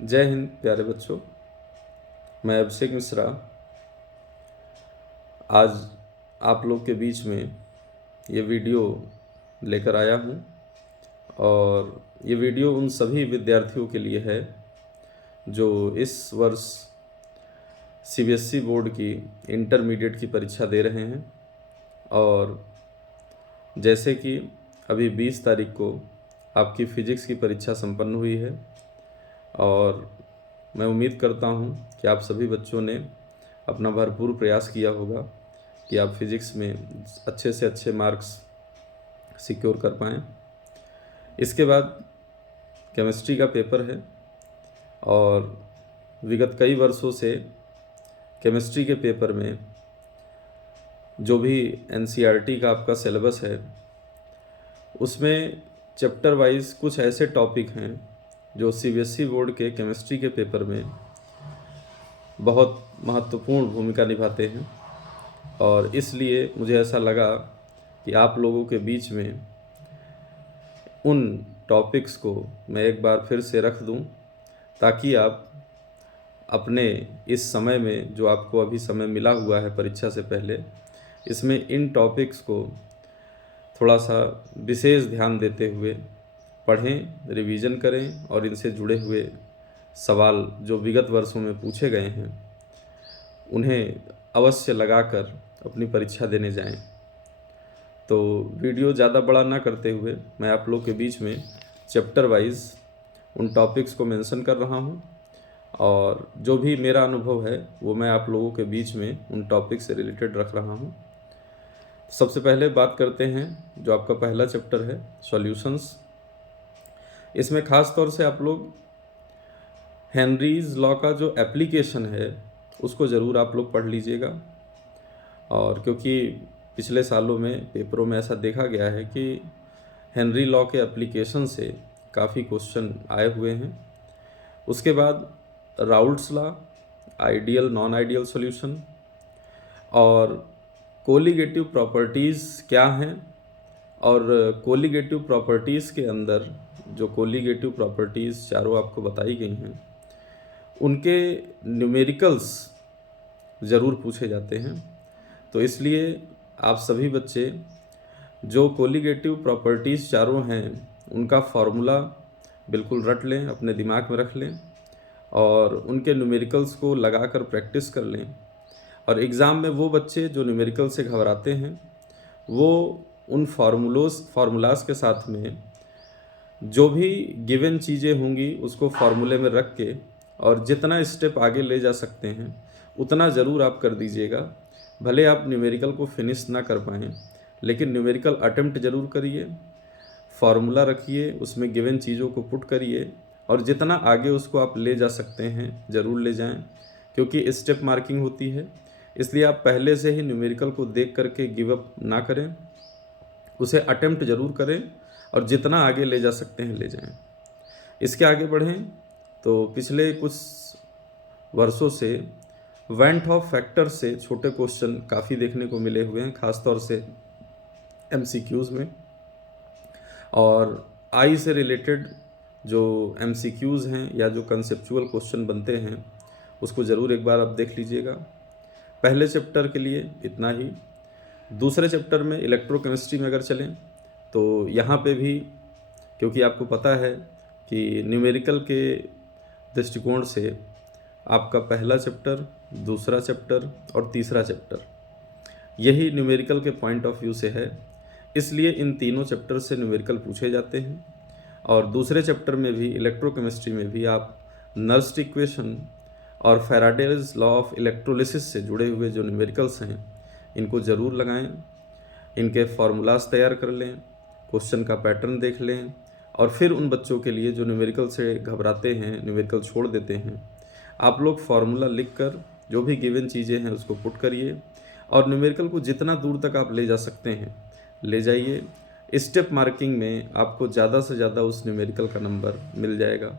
जय हिंद प्यारे बच्चों। मैं अभिषेक मिश्रा आज आप लोग के बीच में ये वीडियो लेकर आया हूँ और ये वीडियो उन सभी विद्यार्थियों के लिए है जो इस वर्ष सीबीएसई बोर्ड की इंटरमीडिएट की परीक्षा दे रहे हैं। और जैसे कि अभी 20 तारीख को आपकी फ़िज़िक्स की परीक्षा संपन्न हुई है और मैं उम्मीद करता हूँ कि आप सभी बच्चों ने अपना भरपूर प्रयास किया होगा कि आप फिज़िक्स में अच्छे से अच्छे मार्क्स सिक्योर कर पाएँ। इसके बाद केमिस्ट्री का पेपर है और विगत कई वर्षों से केमिस्ट्री के पेपर में जो भी एनसीईआरटी का आपका सिलेबस है उसमें चैप्टर वाइज कुछ ऐसे टॉपिक हैं जो सीबीएसई बोर्ड के केमिस्ट्री के पेपर में बहुत महत्वपूर्ण भूमिका निभाते हैं। और इसलिए मुझे ऐसा लगा कि आप लोगों के बीच में उन टॉपिक्स को मैं एक बार फिर से रख दूं ताकि आप अपने इस समय में जो आपको अभी समय मिला हुआ है परीक्षा से पहले, इसमें इन टॉपिक्स को थोड़ा सा विशेष ध्यान देते हुए पढ़ें, रिवीजन करें और इनसे जुड़े हुए सवाल जो विगत वर्षों में पूछे गए हैं उन्हें अवश्य लगाकर अपनी परीक्षा देने जाएं। तो वीडियो ज़्यादा बड़ा ना करते हुए मैं आप लोग के बीच में चैप्टर वाइज उन टॉपिक्स को मेंशन कर रहा हूं और जो भी मेरा अनुभव है वो मैं आप लोगों के बीच में उन टॉपिक से रिलेटेड रख रहा हूं। सबसे पहले बात करते हैं जो आपका पहला चैप्टर है सॉल्यूशंस। इसमें ख़ास तौर से आप लोग हेनरीज लॉ का जो एप्लीकेशन है उसको ज़रूर आप लोग पढ़ लीजिएगा। और क्योंकि पिछले सालों में पेपरों में ऐसा देखा गया है कि हेनरी लॉ के एप्लीकेशन से काफ़ी क्वेश्चन आए हुए हैं। उसके बाद Raoult's law, ideal non ideal solution और कोलिगेटिव प्रॉपर्टीज़ क्या हैं और कोलिगेटिव प्रॉपर्टीज़ के अंदर जो कोलिगेटिव प्रॉपर्टीज़ चारों आपको बताई गई हैं उनके न्यूमेरिकल्स ज़रूर पूछे जाते हैं। तो इसलिए आप सभी बच्चे जो कोलिगेटिव प्रॉपर्टीज़ चारों हैं उनका फार्मूला बिल्कुल रट लें, अपने दिमाग में रख लें और उनके न्यूमेरिकल्स को लगाकर प्रैक्टिस कर लें। और एग्ज़ाम में वो बच्चे जो न्यूमेरिकल से घबराते हैं वो उन फार्मूलास के साथ में जो भी गिवन चीज़ें होंगी उसको फार्मूले में रख के और जितना स्टेप आगे ले जा सकते हैं उतना ज़रूर आप कर दीजिएगा। भले आप न्यूमेरिकल को फिनिश ना कर पाएँ लेकिन न्यूमेरिकल अटेम्प्ट ज़रूर करिए, फार्मूला रखिए, उसमें गिवन चीज़ों को पुट करिए और जितना आगे उसको आप ले जा सकते हैं ज़रूर ले जाएं। क्योंकि स्टेप मार्किंग होती है इसलिए आप पहले से ही न्यूमेरिकल को देख करके गिव अप ना करें, उसे अटेम्प्ट ज़रूर करें और जितना आगे ले जा सकते हैं ले जाएं। इसके आगे बढ़ें तो पिछले कुछ वर्षों से वेंट ऑफ फैक्टर से छोटे क्वेश्चन काफ़ी देखने को मिले हुए हैं, ख़ास तौर से एमसीक्यूज़ में। और आई से रिलेटेड जो एमसीक्यूज़ हैं या जो कंसेप्चुअल क्वेश्चन बनते हैं उसको ज़रूर एक बार आप देख लीजिएगा। पहले चैप्टर के लिए इतना ही। दूसरे चैप्टर में इलेक्ट्रोकेमिस्ट्री में अगर चलें तो यहाँ पे भी क्योंकि आपको पता है कि न्यूमेरिकल के दृष्टिकोण से आपका पहला चैप्टर, दूसरा चैप्टर और तीसरा चैप्टर यही न्यूमेरिकल के पॉइंट ऑफ व्यू से है, इसलिए इन तीनों चैप्टर से न्यूमेरिकल पूछे जाते हैं। और दूसरे चैप्टर में भी इलेक्ट्रोकेमिस्ट्री में भी आप नर्स्ट इक्वेशन और फैराडेज लॉ ऑफ इलेक्ट्रोलिसिस से जुड़े हुए जो न्यूमेरिकल्स हैं इनको ज़रूर लगाएं, इनके फार्मूलाज तैयार कर लें, क्वेश्चन का पैटर्न देख लें और फिर उन बच्चों के लिए जो न्यूमेरिकल से घबराते हैं, न्यूमेरिकल छोड़ देते हैं, आप लोग फार्मूला लिख कर जो भी गिवन चीज़ें हैं उसको पुट करिए और न्यूमेरिकल को जितना दूर तक आप ले जा सकते हैं ले जाइए। स्टेप मार्किंग में आपको ज़्यादा से ज़्यादा उस न्यूमेरिकल का नंबर मिल जाएगा।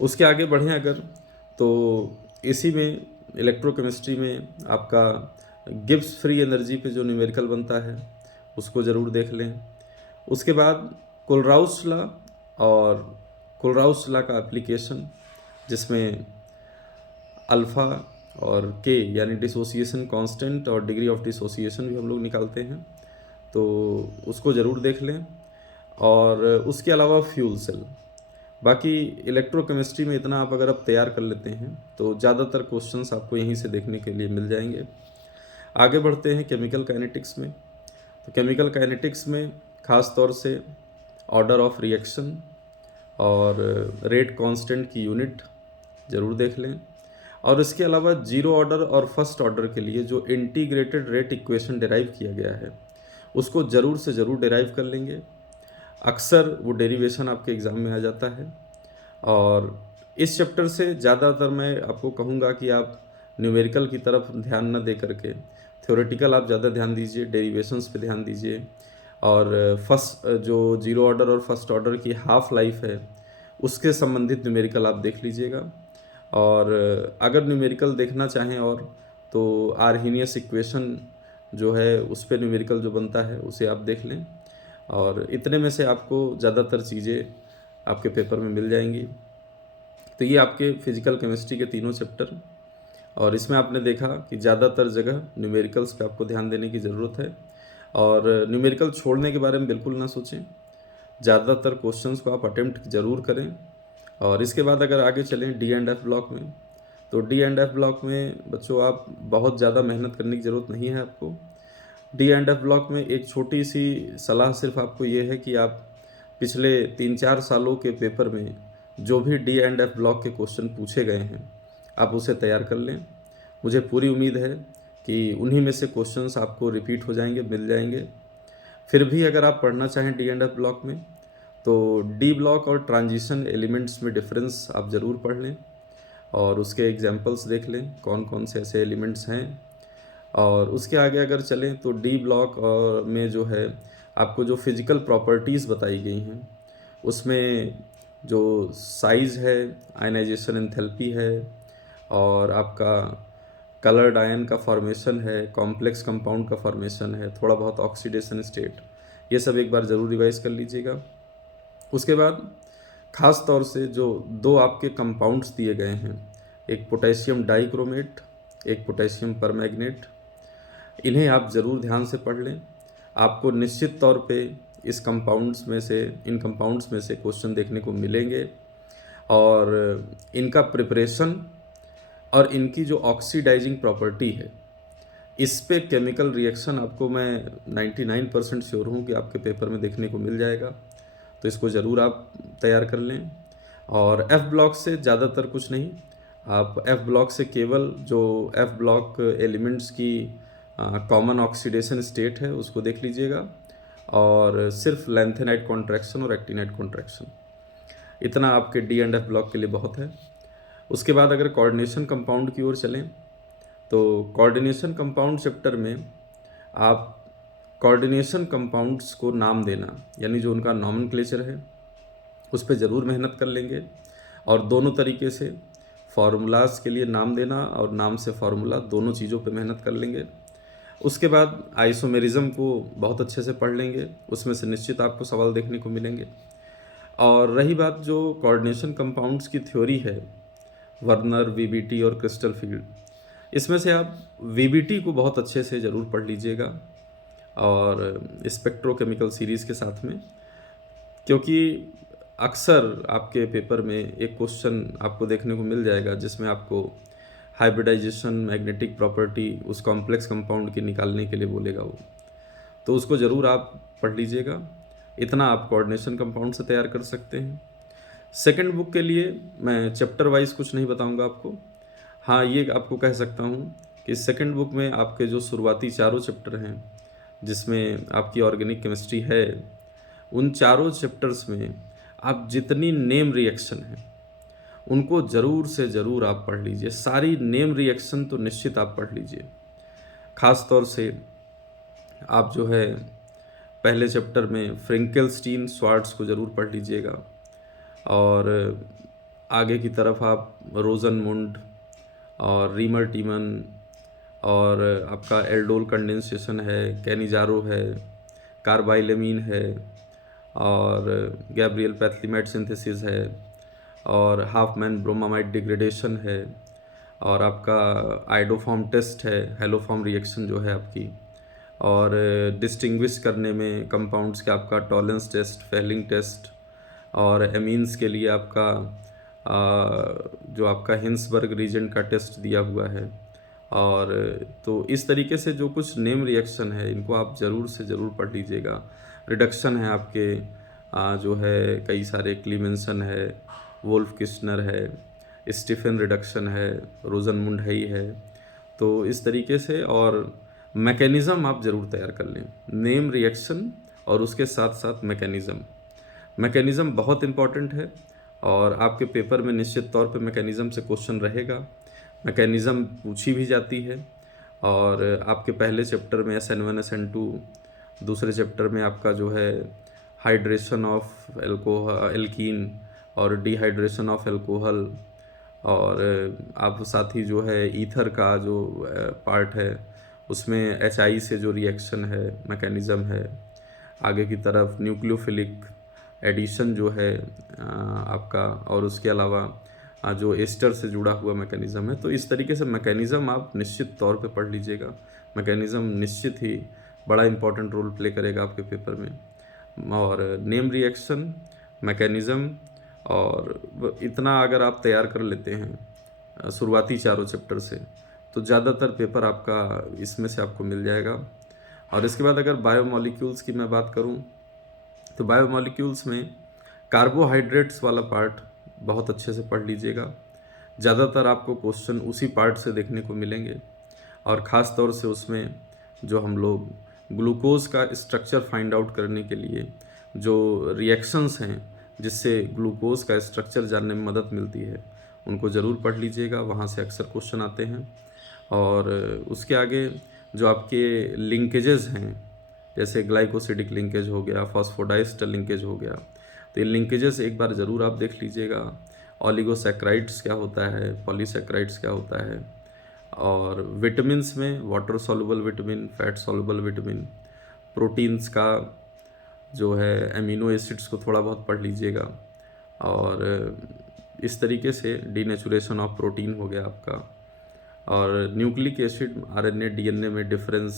उसके आगे बढ़ें अगर तो इसी में इलेक्ट्रोकेमिस्ट्री में आपका गिब्स फ्री एनर्जी पे जो न्यूमेरिकल बनता है उसको ज़रूर देख लें। उसके बाद कोलराउस लॉ और कोलराउस लॉ का एप्लीकेशन, जिसमें अल्फ़ा और के यानी डिसोसिएशन कांस्टेंट और डिग्री ऑफ डिसोसिएशन भी हम लोग निकालते हैं, तो उसको ज़रूर देख लें। और उसके अलावा फ्यूल सेल, बाकी इलेक्ट्रोकेमिस्ट्री में इतना आप अगर आप तैयार कर लेते हैं तो ज़्यादातर क्वेश्चंस आपको यहीं से देखने के लिए मिल जाएंगे। आगे बढ़ते हैं केमिकल काइनेटिक्स में। तो केमिकल काइनेटिक्स में ख़ास तौर से ऑर्डर ऑफ रिएक्शन और रेट कांस्टेंट की यूनिट ज़रूर देख लें। और इसके अलावा जीरो ऑर्डर और फर्स्ट ऑर्डर के लिए जो इंटीग्रेटेड रेट इक्वेशन डिराइव किया गया है उसको ज़रूर से ज़रूर डिराइव कर लेंगे। अक्सर वो डेरिवेशन आपके एग्ज़ाम में आ जाता है। और इस चैप्टर से ज़्यादातर मैं आपको कहूँगा कि आप न्यूमेरिकल की तरफ ध्यान न दे करके थ्योरेटिकल आप ज़्यादा ध्यान दीजिए, डेरिवेशंस पे ध्यान दीजिए। और फर्स्ट जो जीरो ऑर्डर और फर्स्ट ऑर्डर की हाफ लाइफ है उसके संबंधित न्यूमेरिकल आप देख लीजिएगा। और अगर न्यूमेरिकल देखना चाहें और तो आर्हीनियस इक्वेशन जो है उस पर न्यूमेरिकल जो बनता है उसे आप देख लें। और इतने में से आपको ज़्यादातर चीज़ें आपके पेपर में मिल जाएंगी। तो ये आपके फिजिकल केमिस्ट्री के तीनों चैप्टर, और इसमें आपने देखा कि ज़्यादातर जगह न्यूमेरिकल्स पे आपको ध्यान देने की ज़रूरत है। और न्यूमेरिकल छोड़ने के बारे में बिल्कुल ना सोचें, ज़्यादातर क्वेश्चंस को आप अटेम्प्ट ज़रूर करें। और इसके बाद अगर आगे चलें डी एंड एफ ब्लॉक में, तो डी एंड एफ ब्लॉक में बच्चों आप बहुत ज़्यादा मेहनत करने की ज़रूरत नहीं है आपको। डी एंड एफ ब्लॉक में एक छोटी सी सलाह सिर्फ आपको ये है कि आप पिछले 3-4 सालों के पेपर में जो भी डी एंड एफ ब्लॉक के क्वेश्चन पूछे गए हैं आप उसे तैयार कर लें। मुझे पूरी उम्मीद है कि उन्हीं में से क्वेश्चंस आपको रिपीट हो जाएंगे, मिल जाएंगे। फिर भी अगर आप पढ़ना चाहें डी एंड एफ ब्लॉक में तो डी ब्लॉक और ट्रांजिशन एलिमेंट्स में डिफरेंस आप ज़रूर पढ़ लें और उसके एग्जांपल्स देख लें कौन कौन से ऐसे एलिमेंट्स हैं। और उसके आगे अगर चलें तो डी ब्लॉक और में जो है आपको जो फिज़िकल प्रॉपर्टीज़ बताई गई हैं उसमें जो साइज़ है, आयनाइजेशन एंथैल्पी है, और आपका कलर्ड आयन का फॉर्मेशन है, कॉम्प्लेक्स कंपाउंड का फॉर्मेशन है, थोड़ा बहुत ऑक्सीडेशन स्टेट, ये सब एक बार ज़रूर रिवाइज कर लीजिएगा। उसके बाद ख़ास तौर से जो दो आपके कंपाउंड्स दिए गए हैं, एक पोटेशियम डाइक्रोमेट, एक पोटेशियम परमैंगनेट, इन्हें आप ज़रूर ध्यान से पढ़ लें। आपको निश्चित तौर पे इन कंपाउंड्स में से क्वेश्चन देखने को मिलेंगे। और इनका प्रिपरेशन और इनकी जो ऑक्सीडाइजिंग प्रॉपर्टी है इस पे केमिकल रिएक्शन आपको मैं 99% श्योर हूँ कि आपके पेपर में देखने को मिल जाएगा। तो इसको ज़रूर आप तैयार कर लें। और एफ़ ब्लॉक से ज़्यादातर कुछ नहीं, आप एफ़ ब्लॉक से केवल जो एफ़ ब्लॉक एलिमेंट्स की कॉमन ऑक्सीडेशन स्टेट है उसको देख लीजिएगा, और सिर्फ लैंथेनाइट कॉन्ट्रैक्शन और एक्टिनाइट कॉन्ट्रैक्शन, इतना आपके डी एंड एफ ब्लॉक के लिए बहुत है। उसके बाद अगर कोऑर्डिनेशन कंपाउंड की ओर चलें तो कोऑर्डिनेशन कंपाउंड चैप्टर में आप कोऑर्डिनेशन कंपाउंड्स को नाम देना यानी जो उनका नॉमेनक्लेचर है उस पर ज़रूर मेहनत कर लेंगे। और दोनों तरीके से फार्मूलाज के लिए नाम देना और नाम से फार्मूला, दोनों चीज़ों पे मेहनत कर लेंगे। उसके बाद आइसोमेरिज्म को बहुत अच्छे से पढ़ लेंगे, उसमें से निश्चित आपको सवाल देखने को मिलेंगे। और रही बात जो कोऑर्डिनेशन कंपाउंड्स की थ्योरी है, वर्नर, वीबीटी और क्रिस्टल फील्ड, इसमें से आप वीबीटी को बहुत अच्छे से ज़रूर पढ़ लीजिएगा और स्पेक्ट्रोकेमिकल सीरीज़ के साथ में, क्योंकि अक्सर आपके पेपर में एक क्वेश्चन आपको देखने को मिल जाएगा जिसमें आपको हाइब्रिडाइजेशन, मैग्नेटिक प्रॉपर्टी उस कॉम्प्लेक्स कंपाउंड की निकालने के लिए बोलेगा वो, तो उसको ज़रूर आप पढ़ लीजिएगा। इतना आप कोऑर्डिनेशन कंपाउंड से तैयार कर सकते हैं। सेकंड बुक के लिए मैं चैप्टर वाइज कुछ नहीं बताऊंगा आपको। हाँ, ये आपको कह सकता हूँ कि सेकंड बुक में आपके जो शुरुआती चारों चैप्टर हैं जिसमें आपकी ऑर्गेनिक केमिस्ट्री है, उन चारों चैप्टर्स में आप जितनी नेम रिएक्शन हैं उनको ज़रूर से ज़रूर आप पढ़ लीजिए। सारी नेम रिएक्शन तो निश्चित आप पढ़ लीजिए। ख़ास तौर से आप जो है पहले चैप्टर में फ्रिंकेलस्टीन स्वार्ट्स को ज़रूर पढ़ लीजिएगा, और आगे की तरफ आप रोजनमुंड और रीमर टीमन और आपका एल्डोल कंडेंसेशन है, कैनिजारो है, कार्बाइलेमीन है, और गैब्रियल पैथलीमेट सिंथेसिस है, और हाफमैन ब्रोमामाइड डिग्रेडेशन है, और आपका आइडोफॉर्म टेस्ट है, हेलोफॉर्म रिएक्शन जो है आपकी, और डिस्टिंग्विश करने में कंपाउंड्स के आपका टॉलेंस टेस्ट, फेलिंग टेस्ट, और एमीन्स के लिए आपका जो आपका हिंसबर्ग रीजन का टेस्ट दिया हुआ है। और तो इस तरीके से जो कुछ नेम रिएक्शन है इनको आप ज़रूर से ज़रूर पढ़ लीजिएगा। रिडक्शन है आपके जो है कई सारे, क्लीमेंसन है, वोल्फ किस्नर है, स्टीफन रिडक्शन है, रोजनमुंड है। तो इस तरीके से, और मैकेनिज़्म आप ज़रूर तैयार कर लें, नेम रिएक्शन और उसके साथ साथ मैकेनिज़्म बहुत इम्पॉर्टेंट है। और आपके पेपर में निश्चित तौर पे मैकेनिज़्म से क्वेश्चन रहेगा, मैकेनिज़्म पूछी भी जाती है। और आपके पहले चैप्टर में SN1 SN2, दूसरे चैप्टर में आपका जो है हाइड्रेशन ऑफ एल्कीन और डिहाइड्रेशन ऑफ एल्कोहल, और आप साथ ही जो है ईथर का जो पार्ट है उसमें HI से जो रिएक्शन है, मैकेनिज़्म है। आगे की तरफ न्यूक्लियोफिलिक एडिशन जो है आपका, और उसके अलावा जो एस्टर से जुड़ा हुआ मैकेनिज़्म है। तो इस तरीके से मैकेनिज़्म आप निश्चित तौर पे पढ़ लीजिएगा। मैकेनिज़्म निश्चित ही बड़ा इंपॉर्टेंट रोल प्ले करेगा आपके पेपर में। और नेम रिएक्शन, मैकेनिज़्म, और इतना अगर आप तैयार कर लेते हैं शुरुआती चारों चैप्टर से, तो ज़्यादातर पेपर आपका इसमें से आपको मिल जाएगा। और इसके बाद अगर बायोमॉलिक्यूल्स की मैं बात करूं, तो बायोमॉलिक्यूल्स में कार्बोहाइड्रेट्स वाला पार्ट बहुत अच्छे से पढ़ लीजिएगा। ज़्यादातर आपको क्वेश्चन उसी पार्ट से देखने को मिलेंगे, और ख़ास तौर से उसमें जो हम लोग ग्लूकोज का स्ट्रक्चर फाइंड आउट करने के लिए जो रिएक्शंस हैं जिससे ग्लूकोज का स्ट्रक्चर जानने में मदद मिलती है, उनको ज़रूर पढ़ लीजिएगा, वहाँ से अक्सर क्वेश्चन आते हैं। और उसके आगे जो आपके लिंकेजेस हैं, जैसे ग्लाइकोसिडिक लिंकेज हो गया, फॉस्फोडाइस्टर लिंकेज हो गया, तो ये लिंकेजेस एक बार ज़रूर आप देख लीजिएगा। ऑलिगोसैक्राइड्स क्या होता है, पॉलीसैक्राइड्स क्या होता है, और विटामिन्स में water soluble vitamin, fat soluble vitamin, proteins का जो है एमिनो एसिड्स को थोड़ा बहुत पढ़ लीजिएगा। और इस तरीके से डीनेचुरेशन ऑफ प्रोटीन हो गया आपका, और न्यूक्लिक एसिड RNA DNA में डिफरेंस,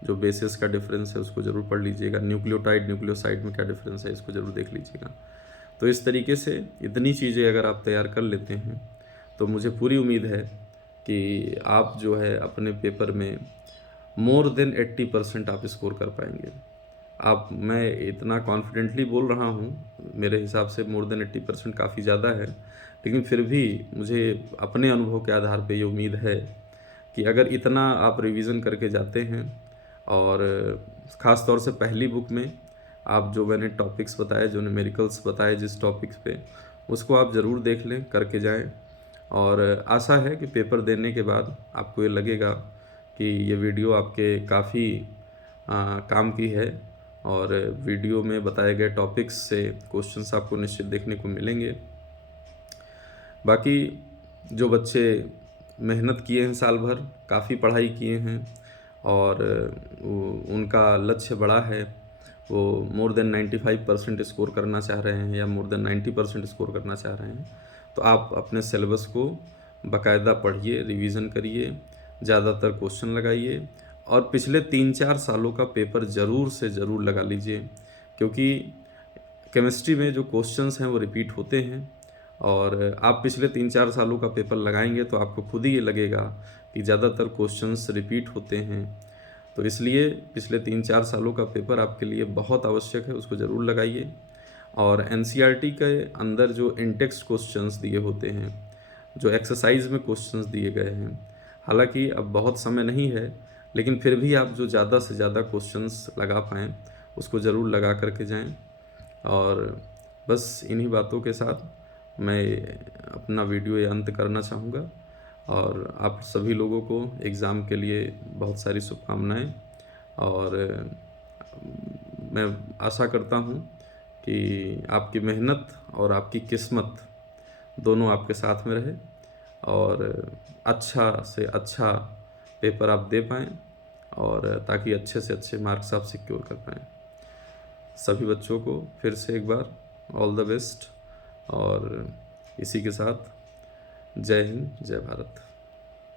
जो बेसिस का डिफरेंस है उसको ज़रूर पढ़ लीजिएगा। न्यूक्लियोटाइड न्यूक्लियोसाइड में क्या डिफरेंस है इसको ज़रूर देख लीजिएगा। तो इस तरीके से इतनी चीज़ें अगर आप तैयार कर लेते हैं तो मुझे पूरी उम्मीद है कि आप जो है अपने पेपर में मोर देन 80% आप स्कोर कर पाएंगे। मैं इतना कॉन्फिडेंटली बोल रहा हूँ, मेरे हिसाब से मोर देन 80% काफ़ी ज़्यादा है, लेकिन फिर भी मुझे अपने अनुभव के आधार पे ये उम्मीद है कि अगर इतना आप रिवीजन करके जाते हैं, और ख़ास तौर से पहली बुक में आप जो मैंने टॉपिक्स बताए, जो न्यूमेरिकल्स बताए जिस टॉपिक्स पे, उसको आप ज़रूर देख लें, करके जाएं। और आशा है कि पेपर देने के बाद आपको ये लगेगा कि ये वीडियो आपके काफ़ी काम की है, और वीडियो में बताए गए टॉपिक्स से क्वेश्चंस आपको निश्चित देखने को मिलेंगे। बाकी जो बच्चे मेहनत किए हैं, साल भर काफ़ी पढ़ाई किए हैं, और उनका लक्ष्य बड़ा है, वो मोर देन 95% स्कोर करना चाह रहे हैं, या मोर देन 90% स्कोर करना चाह रहे हैं, तो आप अपने सिलेबस को बाकायदा पढ़िए, रिवीजन करिए, ज़्यादातर क्वेश्चन लगाइए, और पिछले 3-4 सालों का पेपर ज़रूर से ज़रूर लगा लीजिए, क्योंकि केमिस्ट्री में जो क्वेश्चंस हैं वो रिपीट होते हैं। और आप पिछले 3-4 सालों का पेपर लगाएंगे तो आपको खुद ही ये लगेगा कि ज़्यादातर क्वेश्चंस रिपीट होते हैं। तो इसलिए पिछले 3-4 सालों का पेपर आपके लिए बहुत आवश्यक है, उसको ज़रूर लगाइए। और NCERT के अंदर जो इंटेक्स्ट क्वेश्चंस दिए होते हैं, जो एक्सरसाइज में क्वेश्चंस दिए गए हैं, हालांकि अब बहुत समय नहीं है, लेकिन फिर भी आप जो ज़्यादा से ज़्यादा क्वेश्चंस लगा पाएँ उसको ज़रूर लगा करके जाएं। और बस इन्हीं बातों के साथ मैं अपना वीडियो ये अंत करना चाहूँगा, और आप सभी लोगों को एग्ज़ाम के लिए बहुत सारी शुभकामनाएं। और मैं आशा करता हूँ कि आपकी मेहनत और आपकी किस्मत दोनों आपके साथ में रहे, और अच्छा से अच्छा पेपर आप दे पाएँ, और ताकि अच्छे से अच्छे मार्क्स आप सिक्योर कर पाएँ। सभी बच्चों को फिर से एक बार ऑल द बेस्ट, और इसी के साथ जय हिंद, जय भारत।